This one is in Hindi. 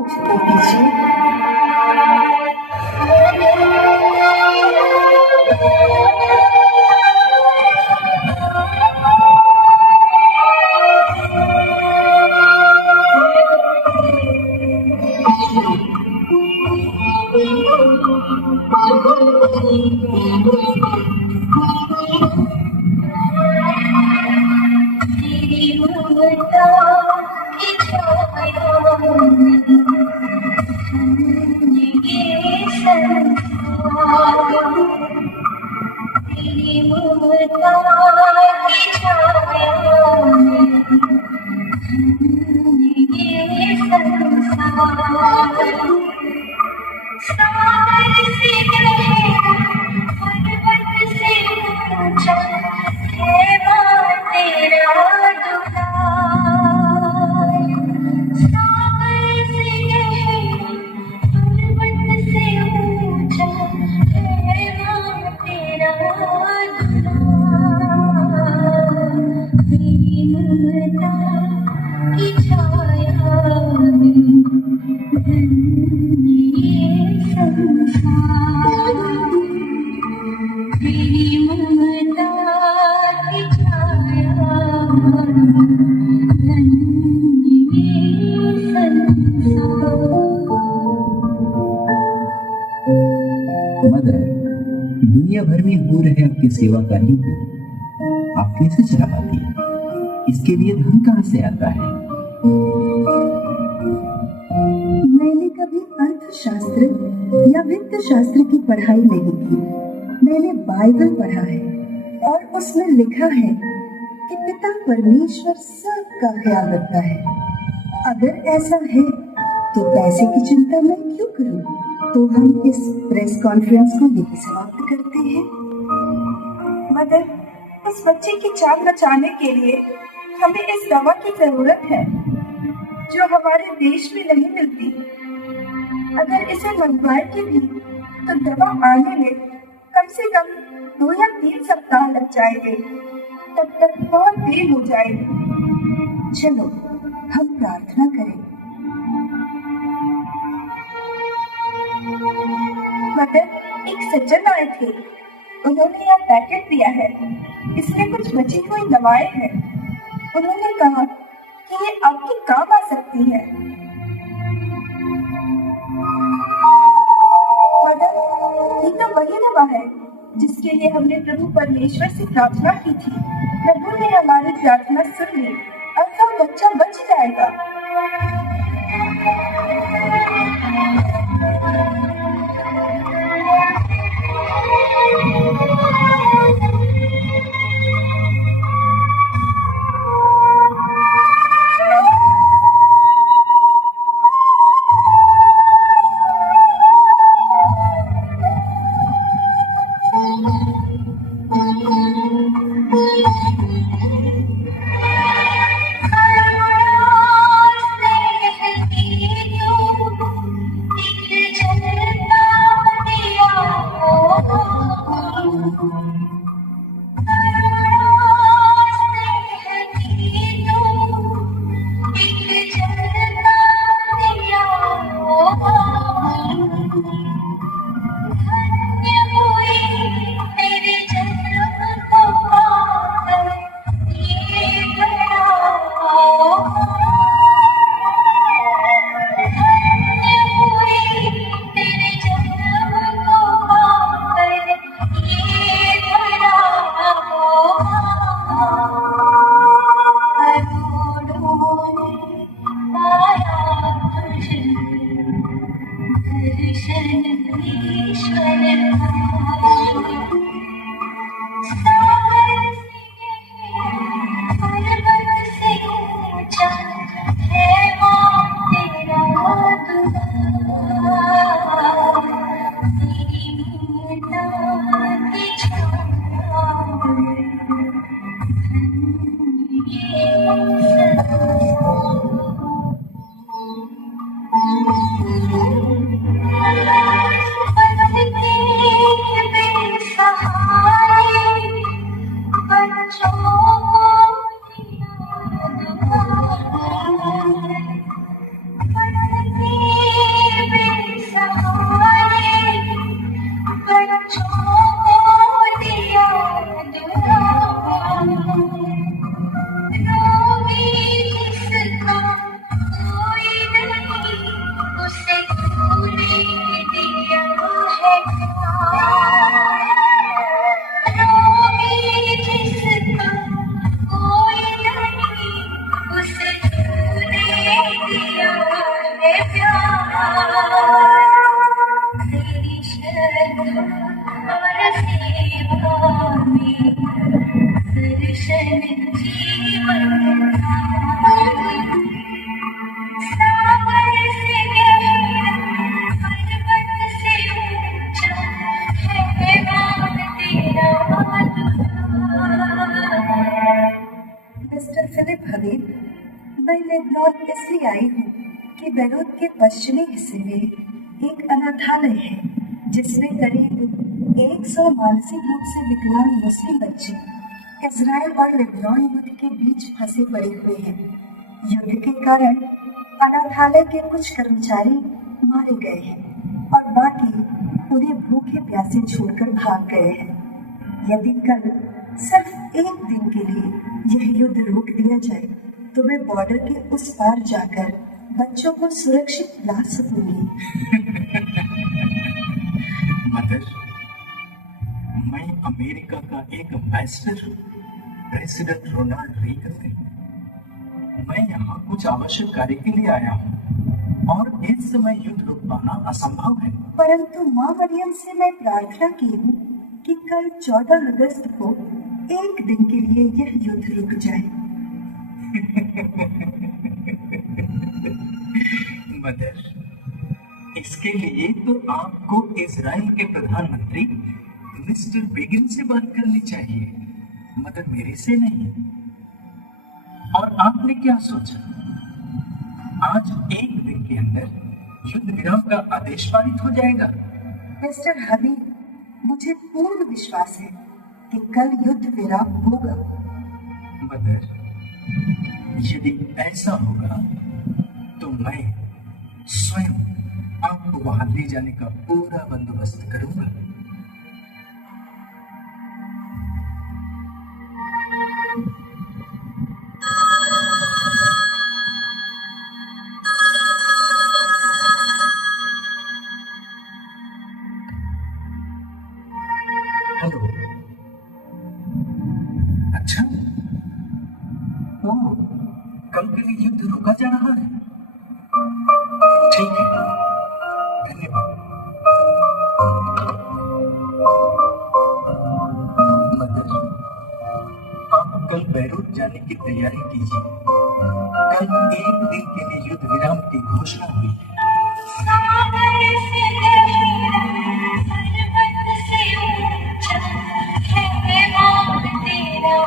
कुछ तो दीजिए। तेरी ममता की छाया ये संसार, तेरी ममता की छाया ये संसार, सागर से गहरा पर्वत से ऊंचा है बात तेरा दुलार, सागर से गहरा पर्वत से ऊंचा है बात तेरा दुलार, मेरी ममता की छाया में मेरी ममता की छाया मदर, दुनिया भर में हो रहे आपके सेवा कार्यों को आप कैसे चला पाती हैं? इसके लिए धन कहाँ से आता है? मैंने कभी अर्थशास्त्र या वित्त शास्त्र की पढ़ाई नहीं की। मैंने बाइबल पढ़ा है और उसमें लिखा है कि पिता परमेश्वर सबका ख्याल रखता है। अगर ऐसा है तो पैसे की चिंता मैं क्यों करूं? तो हम इस प्रेस कॉन्फ्रेंस को यही समाप्त करते हैं। मदर, उस बच्चे की जान बचाने के लिए हमें इस दवा की जरूरत है जो हमारे देश में नहीं मिलती। अगर इसे मंगवाएंगे भी तो दवा आने में कम से कम 2 या 3 सप्ताह लग जाएंगे। तब तक बहुत देर हो जाएगी। चलो हम प्रार्थना करें। मदर, एक सज्जन आए थे। उन्होंने यह पैकेट दिया है। इसमें कुछ बची हुई दवाएं हैं। उन्होंने कहा कि ये आपके काम आ सकती है। मदर, ये तो वही दवा है जिसके लिए हमने प्रभु परमेश्वर से प्रार्थना की थी। प्रभु ने हमारी प्रार्थना सुन ली और अब बच्चा बच जाएगा। तेरी श्रद्धा और सेवा में दर्शन जीवन सागर से गहरा पर्वत से ऊंचा है नाम तेरा मिस्टर फिलिप हबीब, मैं लेबनान इसलिए आई हूँ कि बेरूत के पश्चिमी हिस्से में एक अनाथालय है जिसमें करीब 100 मानसिक रूप से विकलांग मुस्लिम बच्चे इजराइल और लेबनान युद्ध के बीच फंसे पड़े हुए हैं। युद्ध के कारण अनाथालय के कुछ कर्मचारी मारे गए हैं और बाकी उन्हें भूखे प्यासे छोड़कर भाग गए हैं। यदि कल सिर्फ एक दिन के लिए यह युद्ध रोक दिया जाए तो मैं बॉर्डर के उस पार जाकर बच्चों को सुरक्षित ला सकूंगी। मदर, मैं अमेरिका का एक एम्बेसडर हूँ, प्रेसिडेंट रोनाल्ड रीगन से। मैं यहाँ कुछ आवश्यक कार्य के लिए आया हूँ और इस समय युद्ध रुक पाना असंभव है। परंतु माँ मरियम से मैं प्रार्थना की हूँ कि कल 14 अगस्त को एक दिन के लिए यह युद्ध रुक जाए। मदर, इसके लिए तो आपको इजराइल के प्रधानमंत्री मिस्टर बेगिन से बात करनी चाहिए, मदर मेरे से नहीं। और आपने क्या सोचा? आज एक दिन के अंदर युद्ध विराम का आदेश पारित हो जाएगा। मिस्टर हबीब, मुझे पूर्ण विश्वास है कि कल युद्ध विराम होगा। मदर, यदि ऐसा होगा तो मैं स्वयं आपको वहां ले जाने का पूरा बंदोबस्त करूंगा। हेलो। अच्छा, ओह, कल के लिए युद्ध रोका जा रहा है। ठीक है, धन्यवाद। मदर, आप कल बैरूत जाने की तैयारी कीजिए। कल एक दिन के लिए युद्ध विराम की घोषणा हुई है। सागर से गहरा पर्वत से ऊंचा है नाम तेरा